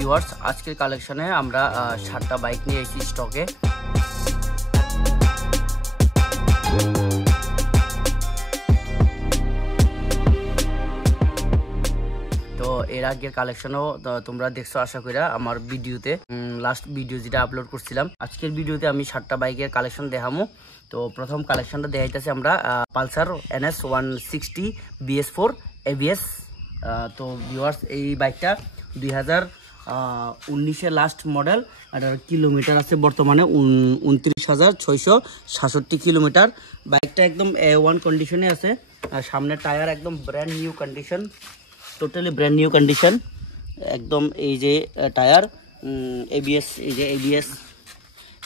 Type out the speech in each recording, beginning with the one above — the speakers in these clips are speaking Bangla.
ভিউয়ার্স, আজকের কালেকশনে আমরা 7টা বাইক নিয়ে এসেছি স্টকে। তো এর আগের কালেকশনও তোমরা দেখছো আশা করি আমার ভিডিওতে, লাস্ট ভিডিও যেটা আপলোড করছিলাম। আজকের ভিডিওতে আমি 7টা বাইকের কালেকশন দেখাবো। তো প্রথম কালেকশনটা দেখাইতেছি আমরা পালসার NS 160 BS4 ABS। তো ভিউয়ার্স, এই বাইকটা 2019-এর লাস্ট মডেল। এটার কিলোমিটার আছে বর্তমানে 29,667 কিলোমিটার। বাইকটা একদম A1 কন্ডিশনে আছে। আর সামনের টায়ার একদম brand new condition, totally brand new condition একদম। এই যে টায়ার ABS, এই যে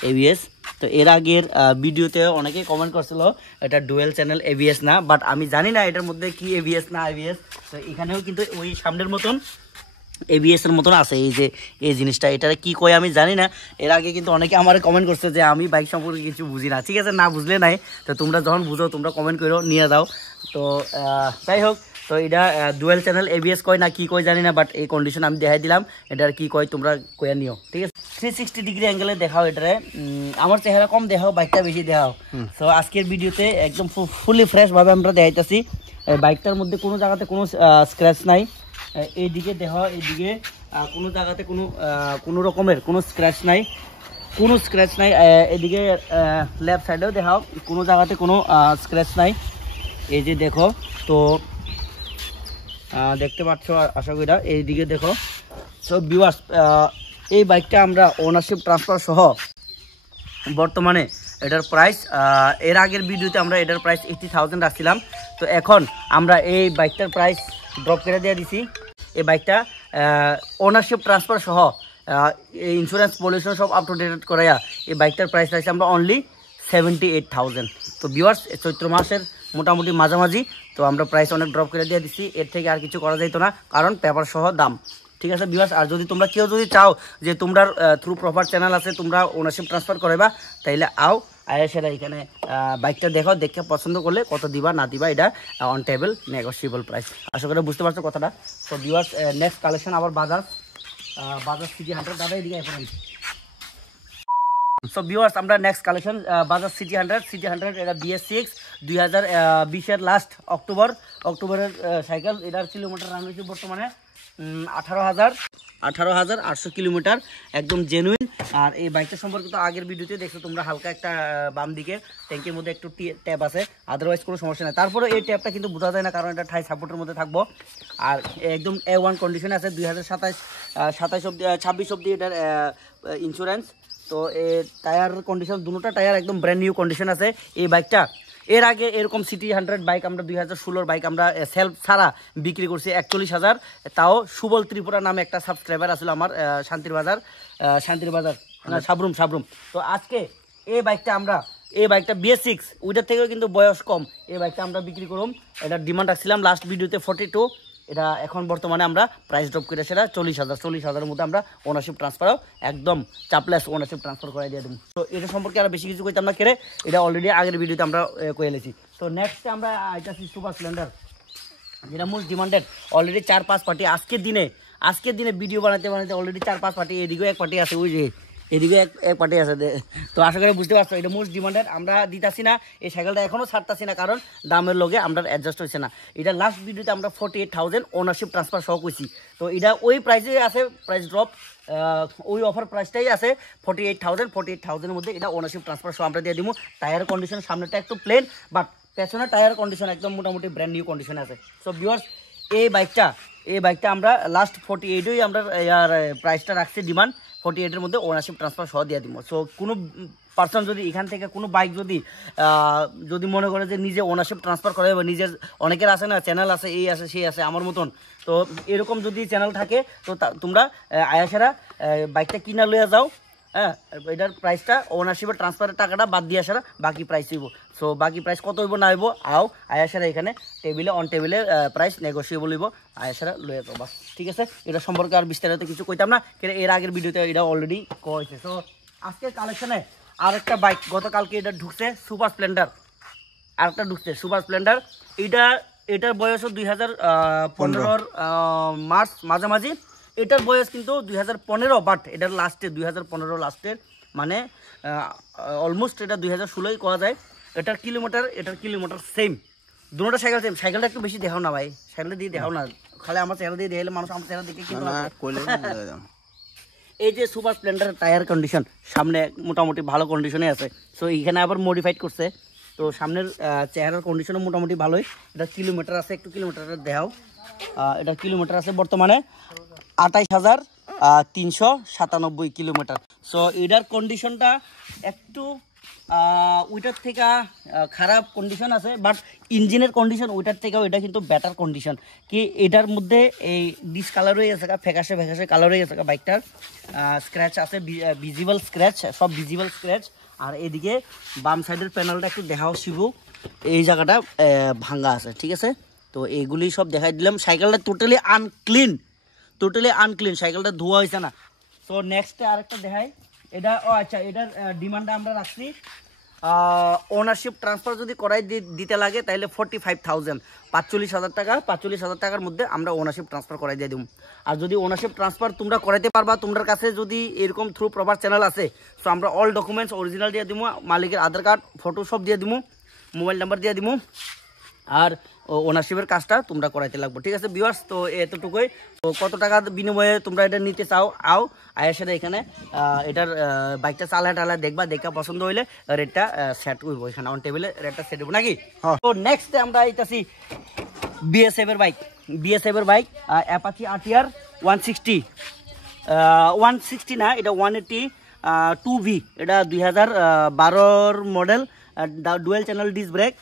ABS। তো এর আগের ভিডিওতে অনেকেই কমেন্ট করছিল এটা ডুয়েল চ্যানেল ABS না, বাট আমি জানি না এটার মধ্যে কি ABS না ABS। তো এখানেও কিন্তু ওই সামনের মতন ABS এর মতন আছে। এই যে এই জিনিসটা, এটা কি কয় আমি জানি না। এর আগে কিন্তু অনেকে আমার কমেন্ট করছে যে আমি বাইক সম্পর্কে কিছু বুঝি না। ঠিক আছে, না বুঝলে নাই, তো তোমরা যখন বুঝো তোমরা কমেন্ট করো, নিয়ে দাও। তো যাই হোক, তো এটা ডুয়েল চ্যানেল ABS কয় না কি কয় জানি না, বাট এই কন্ডিশন আমি দেখাই দিলাম। এটার কি কয় তোমরা কয়ে নিও। ঠিক আছে, 360 ডিগ্রি অ্যাঙ্গেলে দেখাও এটারে। আমার চেহারা কম দেখাও, বাইকটা বেশি দেখাও। তো আজকের ভিডিওতে একদম ফুলি ফ্রেশভাবে আমরা দেখাইতেছি। বাইকটার মধ্যে কোনো জায়গাতে কোনো স্ক্র্যাচ নাই। এইদিকে দেখাও, এইদিকে কোনো জায়গাতে কোনো রকমের কোনো স্ক্র্যাচ নাই, এদিকে লেফট সাইডেও দেখাও, কোনো জায়গাতে কোনো স্ক্র্যাচ নাই। এই যে দেখো, তো দেখতে পাচ্ছ আশা করি। এইদিকে দেখো। সো ভিউয়ার্স, এই বাইকটা আমরা ওনারশিপ ট্রান্সফার সহ বর্তমানে এটার প্রাইস, এর আগের ভিডিওতে আমরা এটার প্রাইস 80,000 রাখছিলাম। তো এখন আমরা এই বাইকটার প্রাইস ড্রপ করে দিয়ে দিছি। এই বাইকটা ওনারশিপ ট্রান্সফার সহ ইন্স্যুরেন্স পলিউশন সব আপ টু ডেট করাইয়া এই বাইকটার প্রাইস রাখছি আমরা অনলি 78,000। তো ভিউয়ার্স, চৈত্র মাসের মোটামুটি মাঝামাঝি, তো আমরা প্রাইস অনেক ড্রপ করে দিয়ে দিচ্ছি। এর থেকে আর কিছু করা যাইতো না, কারণ পেপার সহ দাম। ঠিক আছে ভিউয়ার্স, আর যদি তোমরা কেউ যদি চাও যে তোমরা থ্রু প্রপার চ্যানেল আছে তোমরা ওনারশিপ ট্রান্সফার করাইবা, তাইলে আয়েসেরা এখানে বাইকটা দেখো, দেখে পছন্দ করলে কত দিবা না দিবা এটা অন টেবল নেগোসিয়েবল প্রাইস। আশা করি বুঝতে পারছো কথাটা। তো ভিউয়ার্স, নেক্সট কালেকশন আবার বাজাজ সিটি 100। দাদা এদিকে এখন। সো ভিউয়ার্স, আমরা নেক্সট কালেকশন বাজাজ সিটি 100 এটা BS6 2020-এর লাস্ট অক্টোবরের সাইকেল। এটার কিলোমিটার রান হয়েছে বর্তমানে 18,800 কিলোমিটার, একদম জেনুইন। আর এই বাইকটা সম্পর্কে তো আগের ভিডিওতে দেখছো তোমরা, হালকা একটা বাম দিকে ট্যাঙ্কের মধ্যে একটু ট্যাপ আছে, আদারওয়াইজ কোনো সমস্যা নেই। তারপরে এই ট্যাপটা কিন্তু বোঝা যায় না, কারণ এটা ঠাই সাপোর্টের মধ্যে থাকবো। আর একদম A1 কন্ডিশনে আছে। 2026 অব্দি এটার ইন্স্যুরেন্স। তো টায়ার কন্ডিশন, দুটোটা টায়ার একদম ব্র্যান্ড নিউ কন্ডিশন আছে এই বাইকটা। এর আগে এরকম সিটি 100 বাইক আমরা 2016-র বাইক আমরা সেলফ ছাড়া বিক্রি করছি 41,000। তাও সুবল ত্রিপুরা নামে একটা সাবস্ক্রাইবার আসলে আমার, শান্তির বাজার সাবরুম। তো আজকে এই বাইকটা BS6, ওইটার থেকেও কিন্তু বয়স কম। এই বাইকটা আমরা বিক্রি করুম। এটার ডিমান্ড রাখছিলাম লাস্ট ভিডিওতে 42। এটা এখন বর্তমানে আমরা প্রাইস ড্রপ করে সেটা 40,000 মধ্যে আমরা ওনারশিপ ট্রান্সফারও একদম চাপলেস ওনারশিপ ট্রান্সফার করে দিয়ে দেবো। তো এটা সম্পর্কে আর বেশি কিছু কইতাম না, কেড়ে এটা অলরেডি আগের ভিডিওতে আমরা কয়ে এলেছি। তো নেক্সট আমরা আইতাছি সুপার স্প্লেন্ডার, যেটা মোস্ট ডিমান্ডেড। অলরেডি 4-5 পার্টি আজকের দিনে ভিডিও বানাতে অলরেডি 4-5 পার্টি, এদিকেও এক পার্টি আছে, ওই যে এদিকে এক পার্টি আছে। তো আশা করি বুঝতে পারছো, এটা মোস্ট ডিমান্ডেড। আমরা দিতাছি না এই সাইকেলটা, এখনও ছাড়তাছি না, কারণ দামের লগে আমরা অ্যাডজাস্ট হয়েছে না। এটা লাস্ট ভিডিওতে আমরা 48,000 ওনারশিপ ট্রান্সফার সহ কইছি। তো এটা ওই প্রাইসে আছে, প্রাইস ড্রপ ওই অফার প্রাইসটাই আছে 48,000-48,000-এর মধ্যে এটা ওনারশিপ ট্রান্সফার সহ আমরা দিয়ে দিব। টায়ার কন্ডিশন সামনেটা একটু প্লেন, বাট পেছনের টায়ার কন্ডিশন একদম মোটামুটি ব্র্যান্ড নিউ কন্ডিশন আছে। সো ভিউয়ার্স, এই বাইকটা আমরা লাস্ট 48-এই আমরা প্রাইসটা রাখছি ডিমান্ড 48-এর মধ্যে ওনারশিপ ট্রান্সফার সহ দিয়ে দিব। সো কোনো পার্সন যদি এখান থেকে কোনো বাইক যদি মনে করে যে নিজে ওনারশিপ ট্রান্সফার করে, বা নিজের অনেকের আছে না চ্যানেল আছে, এই আছে সেই আছে আমার মতন, তো এরকম যদি চ্যানেল থাকে তো তোমরা আয়াসেরা বাইকটা কিনা লইয়া যাও। হ্যাঁ, এটার প্রাইসটা ওনারশিপের ট্রান্সফারের টাকাটা বাদ দিয়ে আসারা বাকি প্রাইস হইব। সো বাকি প্রাইস কত হইব না হইব আয়াসেরা এখানে অন টেবিলে প্রাইস নেগোসিয়েবল হইব, আয়াসেরা লয়ে যাও বাস। ঠিক আছে, এটা সম্পর্কে আর বিস্তারিত কিছু কইতাম না, এর আগের ভিডিওতে এটা অলরেডি কয়েছে। সো আজকের কালেকশনে আরেকটা বাইক গতকালকে এটা ঢুকছে, সুপার স্প্লেন্ডার। আরেকটা ঢুকছে সুপার স্প্লেন্ডার। এটার বয়সও 2015-র মার্চ মাঝামাঝি। এটার বয়স কিন্তু 2015, বাট এটার লাস্টে 2015 লাস্টের, মানে অলমোস্ট এটা 2016 করা যায়। এটার কিলোমিটার সেম, দুটোটা সাইকেল সেম। সাইকেলটা একটু বেশি দেখাও না ভাই, সাইকেলটা দিয়ে দেখাও না, খালি আমার চেহারা দিয়ে দেখালে মানুষ আমার চেহারা দেখে কিন্তু এই যে সুপার স্প্লেন্ডারের টায়ার কন্ডিশন সামনে মোটামুটি ভালো কন্ডিশনে আছে। সো এইখানে আবার মডিফাইড করছে, তো সামনের চেহারার কন্ডিশনও মোটামুটি ভালোই। এটা কিলোমিটার আছে, একটু কিলোমিটার দেখাও। এটা কিলোমিটার আছে বর্তমানে 28,397 কিলোমিটার। সো এটার কন্ডিশনটা একটু ওইটার থেকে খারাপ কন্ডিশন আছে, বাট ইঞ্জিনের কন্ডিশন ওইটার থেকেও এটা কিন্তু বেটার কন্ডিশন। কি এটার মধ্যে এই ডিসকালার হয়ে গেছে, ফ্যাকাশে কালার হয়ে গেছে বাইকটার, স্ক্র্যাচ আছে, ভিজিবল স্ক্র্যাচ, সব ভিজিবল স্ক্র্যাচ। আর এদিকে বাম সাইডের প্যানেলটা একটু দেখাও শিবু, এই জায়গাটা ভাঙ্গা আছে, ঠিক আছে। তো এইগুলি সব দেখাই দিলাম। সাইকেলটা টোটালি আনক্লিন, সাইকেলটা ধোয়া হয়েছে না। সো নেক্সট আরেকটা দেখাই, এটা আচ্ছা, এটার ডিমান্ডটা আমরা রাখছি ওনারশিপ ট্রান্সফার যদি করাই দিতে লাগে তাহলে 45,000, 45,000 টাকা, 45,000 টাকার মধ্যে আমরা ওনারশিপ ট্রান্সফার করাই দিয়ে দিব। আর যদি ওনারশিপ ট্রান্সফার তোমরা করাইতে পারবা, তোমার কাছে যদি এরকম থ্রু প্রপার চ্যানেল আছে, সো আমরা অল ডকুমেন্টস অরিজিনাল দিয়ে দিব, মালিকের আধার কার্ড, ফটো সব দিয়ে দিব, মোবাইল নাম্বার দিয়ে দিব, আর ওনারশিপের কাজটা তোমরা করাইতে লাগবে, ঠিক আছে ভিউয়ার্স। তো এতটুকুই। তো কত টাকা বিনিময়ে তোমরা এটা নিতে চাও আয়ের সাথে এখানে এটার বাইকটা চালায় দেখবা, দেখা পছন্দ হইলে রেটটা সেট করব, এখানে অন টেবিলে রেটটা সেট করব নাকি। তো নেক্সট আমরা আইতাছি বিএসএফ এর বাইক, অ্যাপাচি আরটিআর 160 না, এটা 180 2V, এটা 2012 model, dual channel disc brake,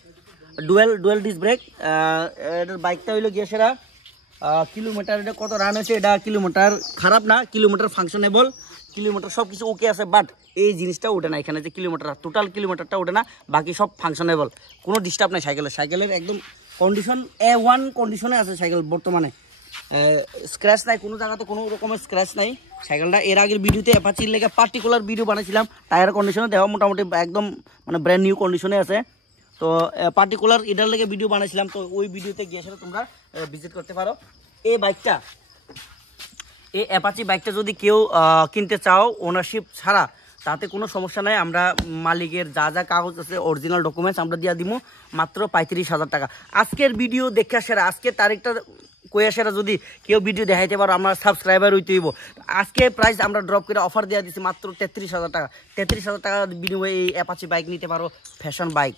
dual disc brake. এটার বাইকটা হইলো গিয়ে সেরা কিলোমিটার, এটা কত রান হয়েছে, এটা কিলোমিটার খারাপ না, কিলোমিটার ফাংশনেবল, কিলোমিটার সব কিছু ওকে আছে, বাট এই জিনিসটা ওঠে না এখানে, যে কিলোমিটার টোটাল কিলোমিটারটা ওঠে না, বাকি সব ফাংশনেবল, কোনো ডিস্টার্ব নাই সাইকেলের একদম কন্ডিশন A1 কন্ডিশনে আছে সাইকেল বর্তমানে, স্ক্র্যাচ নাই কোনো জায়গাতে, কোনো রকমের স্ক্র্যাচ নাই সাইকেলটা। এর আগের ভিডিওতে অ্যাপাচির লেগে পার্টিকুলার ভিডিও বানাইছিলাম, টায়ার কন্ডিশনে দেখো মোটামুটি একদম মানে ব্র্যান্ড নিউ কন্ডিশনে আছে। তো পার্টিকুলার এটার লেগে ভিডিও বানাইছিলাম, তো ওই ভিডিওতে গিয়ে সেটা তোমরা ভিজিট করতে পারো। এই অ্যাপাচি বাইকটা যদি কেউ কিনতে চাও ওনারশিপ ছাড়া, তাতে কোনো সমস্যা নাই, আমরা মালিকের যা যা কাগজ আছে অরিজিনাল ডকুমেন্টস আমরা দিয়ে দিব, মাত্র 35,000 টাকা। আজকের ভিডিও দেখে সেরা, আজকের তারিখটা কইয়া সেরা যদি কেউ ভিডিও দেখাইতে পারো, আমার সাবস্ক্রাইবার হইতে হইব। আজকে প্রাইস আমরা ড্রপ করে অফার দিয়ে দিচ্ছি মাত্র 33,000 টাকা। 33,000 টাকা বিনিময়ে এই অ্যাপাচি বাইক নিতে পারো, ফ্যাশন বাইক।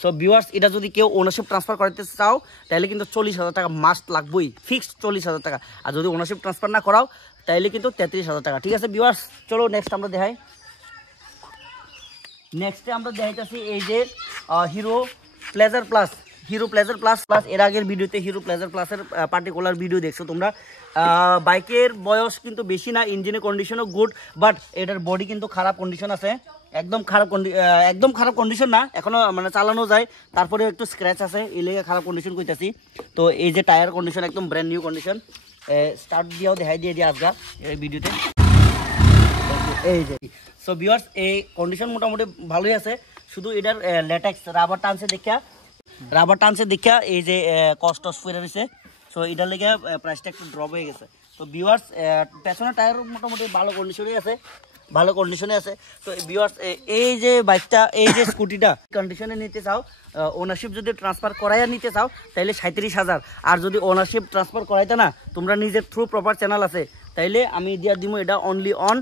সো ভিউয়ার্স, এটা যদি কেউ ওনারশিপ ট্রান্সফার করতে চাও তাহলে কিন্তু 40,000 টাকা মাস্ট লাগবেই, ফিক্সড 40,000 টাকা। আর যদি ওনারশিপ ট্রান্সফার না করাও তাহলে কিন্তু 33,000 টাকা, ঠিক আছে ভিউয়ার্স। চলো নেক্সট আমরা দেখাই। নেক্সটে আমরা দেখাইতেছি এই যে হিরো প্লেজার প্লাস, এর আগের ভিডিওতে হিরো প্লেজার প্লাসের পার্টিকুলার ভিডিও দেখছো তোমরা। বাইকের বয়স কিন্তু বেশি না, ইঞ্জিনের কন্ডিশনও গুড, বাট এটার বডি কিন্তু খারাপ কন্ডিশন আছে, একদম খারাপ কন্ডিশন না, এখনো মানে চালানো যায়, তারপরে একটু স্ক্র্যাচ আছে, এই লেগে খারাপ কন্ডিশন কইতাছি। তো এই যে টায়ার কন্ডিশন একদম ব্র্যান্ড নিউ কন্ডিশন, স্টার্ট দিয়েও দেখাই দিয়ে আজকে এই ভিডিওতে, এই যে। সো ভিউয়ার্স, এই কন্ডিশন মোটামুটি ভালোই আছে, শুধু এটার ল্যাটেক্স রাবার টানছে দেখা এই যে কষ্ট ফেরে রয়েছে। সো এটার লেগে প্রাইসটা একটু ড্রপ হয়ে গেছে। তো ভিউয়ার্স, পেছনের টায়ার মোটামুটি ভালো কন্ডিশনে আছে। তো ভিউয়ার্স, এই যে বাইকটা, এই যে স্কুটিটা কন্ডিশনে নিতে চাও, ওনারশিপ যদি ট্রান্সফার করাইয়া নিতে চাও তাহলে 37,000। আর যদি ওনারশিপ ট্রান্সফার করাইতে না, তোমরা নিজের থ্রু প্রপার চ্যানেল আছে, তাইলে আমি দিয়া দিব এটা অনলি অন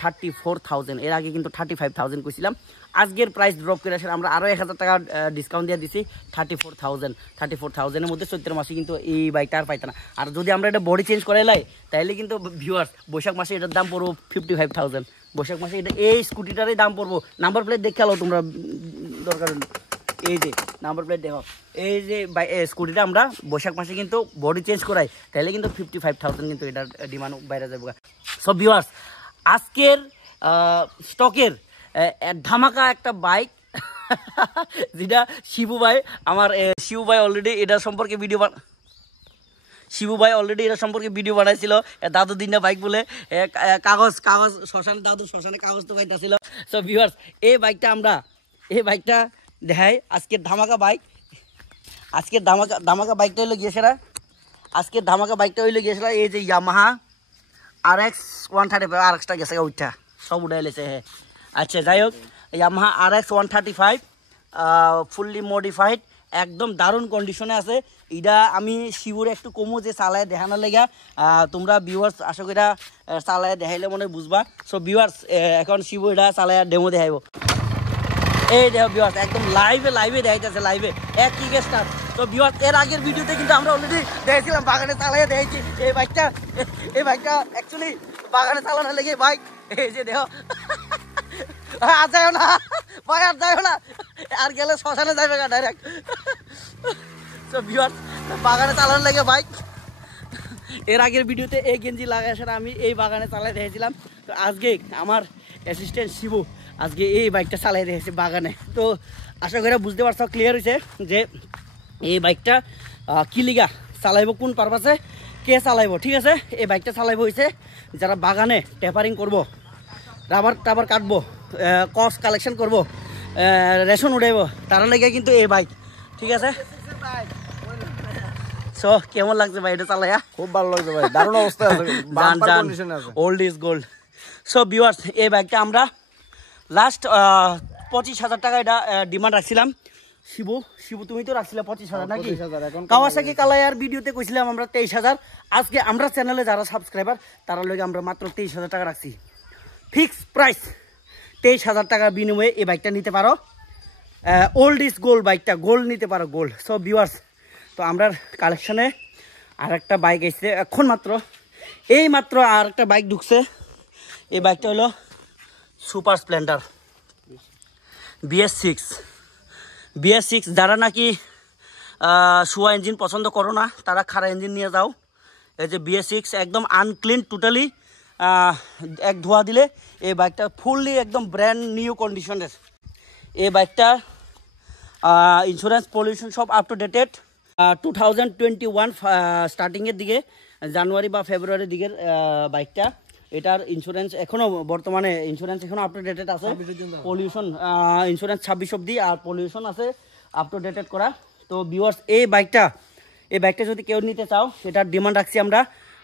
34,000। এর আগে কিন্তু 35,000 কইছিলাম। আজকের প্রাইস ড্রপ করে আসলে আমরা আরও 1,000 টাকা ডিসকাউন্ট দিয়ে দিছি, 34,000 মধ্যে চৈত্র মাসে কিন্তু এই বাইকটা আর পাইতে না। আর যদি আমরা এটা বডি চেঞ্জ করে লাই তাহলে কিন্তু ভিউয়ার্স, বৈশাখ মাসে এটার দাম পড়বো 55,000। বৈশাখ মাসে এটা এই স্কুটিটারই দাম পড়বো। নাম্বার প্লেট দেখে আলো তোমরা, দরকার এই যে নাম্বার প্লেট দেখো, এই যে স্কুটিটা আমরা বৈশাখ মাসে কিন্তু বডি চেঞ্জ করাই, তাহলে কিন্তু 55,000 কিন্তু এটার ডিমান্ড বাইরে যাবে। সব ভিউয়ার্স, আজকের স্টকের ধামাকা একটা বাইক, যেটা শিবু ভাই অলরেডি এটা সম্পর্কে ভিডিও বানাইছিল। দাদু দিনা বাইক বলে কাগজ শ্মশানে কাগজ তো পাইতেছিল। সো ভিউয়ার্স, এই বাইকটা দেখাই, আজকের ধামাকা বাইক। ধামাকা বাইকটা হইলো গিয়েছিলা, এই যে ইয়ামাহা RX 135 RXটা গেছে ওইটা সব উড়াই লেছে হ্যাঁ আচ্ছা যাই হোক ইয়ামাহা RX 135 ফুললি মডিফাইড একদম দারুণ কন্ডিশনে আছে এটা আমি শিবুরে একটু কমো যে চালায় দেখানোর লেগা তোমরা ভিউয়ার্স আশা করি চালায় দেখাইলে মনে বুঝবা সো ভিউয়ার্স এখন শিবু এটা চালায় ডেমো দেখাইব এই দেখো ভিউয়ার্স একদম লাইভে দেখাইতেছে লাইভে এক কিকে স্টার্ট তো ভিউয়ার্স এর আগের ভিডিওতে কিন্তু আমরা অলরেডি দেখেছিলাম বাগানে চালাইয়া দেখেছি এই বাইকটা অ্যাকচুয়ালি বাগানে চালানোর লেগে বাইক এই যে দেখো আর যাও না ভাই আর যাও না আর গেলে শ্মশানে যাবে না ডাইরেক্ট তো ভিউয়ার্স বাগানে চালানোর লেগে বাইক এর আগের ভিডিওতে এই গেঞ্জি লাগাই আসার আমি এই বাগানে চালাই দেখেছিলাম তো আজকে আমার অ্যাসিস্ট্যান্ট শিবু আজকে এই বাইকটা চালাই দেখেছে বাগানে তো আশা করি বুঝতে পারছো ক্লিয়ার হয়েছে যে এই বাইকটা কি লিগা চালাইব কোন পারপাসে কে চালাইব ঠিক আছে এই বাইকটা চালাইব হয়েছে যারা বাগানে টেপারিং করব রাবার কাটবো কস্ট কালেকশন করব রেশন উঠাইব তারা লেগে কিন্তু এই বাইক ঠিক আছে সো কেমন লাগছে ভাই এটা চালাইয়া খুব ভালো লাগছে ভাই দারুণ অবস্থা আছে বাম্পার কন্ডিশন আছে old is gold so viewers এই বাইকটা আমরা লাস্ট 25,000 টাকা এটা ডিমান্ড রাখছিলাম শিবু তুমি তো রাখছিলে 25,000 নাকি কাওয়াসাকি কালায়ার ভিডিওতে কইছিলাম আমরা 23,000 আজকে আমরা চ্যানেলে যারা সাবস্ক্রাইবার তারা লগে আমরা মাত্র 23,000 টাকা রাখছি ফিক্স প্রাইস 23,000 টাকার বিনিময়ে এই বাইকটা নিতে পারো ওল্ড ইজ গোল্ড বাইকটা গোল্ড নিতে পারো গোল্ড সো ভিউয়ার্স তো আমরা কালেকশনে আর একটা বাইক এসেছে এখন এই মাত্র আর একটা বাইক ঢুকছে এই বাইকটা হলো সুপার স্প্লেন্ডার BS6 যারা নাকি শুয়া ইঞ্জিন পছন্দ করো না তারা খাড়া ইঞ্জিন নিয়ে যাও এই যে BS6 একদম আনক্লিন টোটালি এক ধোয়া দিলে এই বাইকটা ফুললি একদম ব্র্যান্ড নিউ কন্ডিশনের এই বাইকটা ইন্স্যুরেন্স পলিউশন সব আপ টু ডেটেড 2021 স্টার্টিংয়ের দিকে জানুয়ারি বা ফেব্রুয়ারির দিকের বাইকটা এটার ইন্স্যুরেন্স এখনও বর্তমানে ইন্স্যুরেন্স এখনও আপ টু ডেটেড আছে পলিউশন ইন্স্যুরেন্স 26 অবধি আর পলিউশন আছে আপ টু ডেটেড করা তো ভিউয়ার্স এই বাইকটা যদি কেউ নিতে চাও এটার ডিমান্ড রাখছি আমরা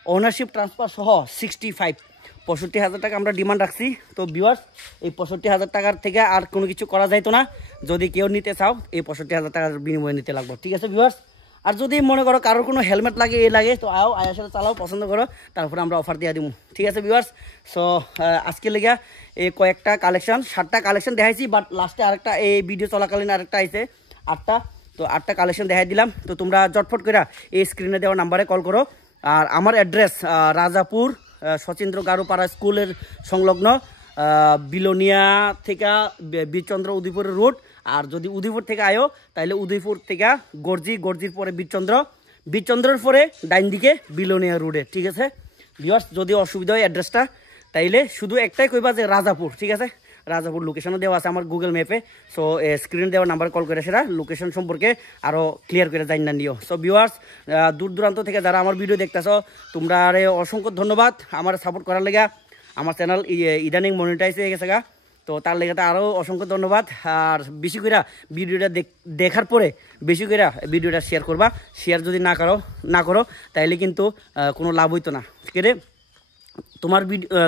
ওনারশিপ ট্রান্সফার সহ 65,000 টাকা আমরা ডিমান্ড রাখছি তো ভিউয়ার্স এই 65,000 টাকার থেকে আর কোনো কিছু করা যাইতো না যদি কেউ নিতে চাও এই 65,000 টাকার বিনিময়ে নিতে লাগবে ঠিক আছে ভিউয়ার্স আর যদি মনে করো কারোর কোনো হেলমেট লাগে তো আয়ার সাথে চালাও পছন্দ করো তারপরে আমরা অফার দিয়ে দিব ঠিক আছে ভিউয়ার্স সো আজকে লেগে এই কয়েকটা কালেকশন 7টা কালেকশন দেখাইছি বাট লাস্টে আরেকটা এই ভিডিও চলাকালীন আরেকটা আইছে 8টা তো 8টা কালেকশন দেখাই দিলাম তো তোমরা জটফট করে এই স্ক্রিনে দেওয়া নাম্বারে কল করো আর আমার অ্যাড্রেস রাজাপুর সচিন্দ্র গারোপাড়া স্কুলের সংলগ্ন বিলোনিয়া থেকে বীরচন্দ্র উদয়পুরের রোড আর যদি উদয়পুর থেকে আয়ো তাহলে উদয়পুর থেকে গর্জির পরে বীরচন্দ্রের পরে ডাইন দিকে বিলোনিয়া রোডে ঠিক আছে ভিউয়ার্স যদি অসুবিধা হয় অ্যাড্রেসটা তাইলে শুধু একটাই কইবা যে রাজাপুর ঠিক আছে রাজাপুর লোকেশনও দেওয়া আছে আমার গুগল ম্যাপে সো স্ক্রিন দেওয়ার নাম্বার কল করে সেটা লোকেশন সম্পর্কে আরও ক্লিয়ার করে জানি না নিও সো ভিউয়ার্স দূর দূরান্ত থেকে যারা আমার ভিডিও দেখতেছো তোমরা আরে অসংখ্য ধন্যবাদ আমার সাপোর্ট করার লেগা আমার চ্যানেল ইদানিং মনিটাইজ হয়ে গেছে তো তার লেগে আরও অসংখ্য ধন্যবাদ আর বেশি করে ভিডিওটা দেখার পরে বেশি করে ভিডিওটা শেয়ার করবা শেয়ার যদি না করো তাইলে কিন্তু কোনো লাভ হইতো না ঠিক আছে তোমার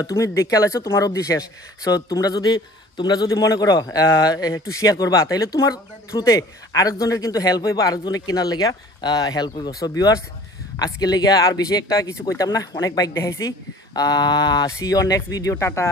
তুমি দেখে আলাইছো তোমার অবধি শেষ সো তোমরা যদি মনে করো একটু শেয়ার করবা তাইলে তোমার থ্রুতে আরেকজনের কিন্তু হেল্প হইব আরেকজনের কেনার লেগে হেল্প হইব সো ভিউয়ার্স আজকে লেগে আর বেশি একটা কিছু কইতাম না অনেক বাইক দেখাইছি see you on next video tata